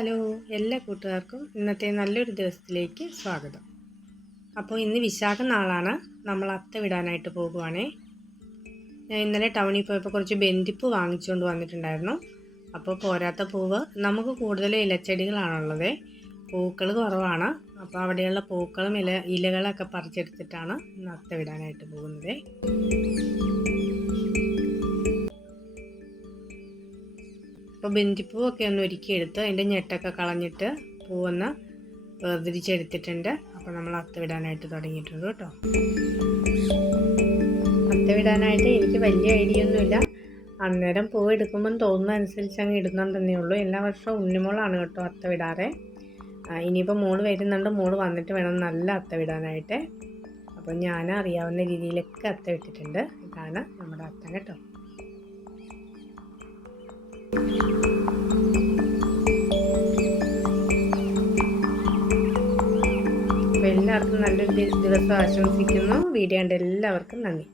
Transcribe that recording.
Hello, എല്ലാ കൂട്ടുകാർക്കും ഇന്നത്തെ നല്ലൊരു ദിവസത്തിലേക്ക് സ്വാഗതം. അപ്പോൾ ഇന്ന് വിശാഖ നാളാണ്. നമ്മൾ അത്ത വിടാനായിട്ട് പോകുവാണേ. ഞാൻ ഇന്നലെ ടൗണിൽ പോയപ്പോൾ കുറച്ച് ബന്ദിപ്പൂ വാങ്ങിച്ചുകൊണ്ട് വന്നിട്ടുണ്ടായിരുന്നു. അപ്പോൾ പോരാത്ത പൂവ് നമുക്ക് കൂടുതൽ ഇലച്ചെടികളാണുള്ളത്, പൂക്കൾ കുറവാണ്. അപ്പോൾ അവിടെയുള്ള പൂക്കളും ഇലകളൊക്കെ പറിച്ചെടുത്തിട്ടാണ് ഇന്ന് അത്ത വിടാനായിട്ട് പോകുന്നത്. അപ്പോൾ ബന്ദിപ്പൂവൊക്കെ ഒന്ന് ഒരുക്കിയെടുത്ത് അതിൻ്റെ ഞെട്ടൊക്കെ കളഞ്ഞിട്ട് പൂവൊന്ന് വേർതിരിച്ചെടുത്തിട്ടുണ്ട്. അപ്പോൾ നമ്മൾ അത്ത വിടാനായിട്ട് തുടങ്ങിയിട്ടുണ്ട് കേട്ടോ. അത്ത വിടാനായിട്ട് എനിക്ക് വലിയ ഐഡിയ ഒന്നുമില്ല. അന്നേരം പൂവ് എടുക്കുമ്പം തോന്നുന്ന അനുസരിച്ച് അങ്ങ് ഇടുന്നുണ്ടെന്നേ ഉള്ളൂ. എല്ലാ വർഷവും ഉണ്ണിമോളാണ് കേട്ടോ അത്ത വിടാറ്. ഇനിയിപ്പോൾ മോള് വരുന്നുണ്ട്, മോള് വന്നിട്ട് വേണം നല്ല അത്ത വിടാനായിട്ട്. അപ്പോൾ ഞാൻ അറിയാവുന്ന രീതിയിലൊക്കെ അത്ത വിട്ടിട്ടുണ്ട്. ഇതാണ് നമ്മുടെ അത്ത കേട്ടോ. അപ്പോൾ എല്ലാവർക്കും നല്ലൊരു ദിവസം ആശംസിക്കുന്നു. വീഡിയോ കണ്ട എല്ലാവർക്കും നന്ദി.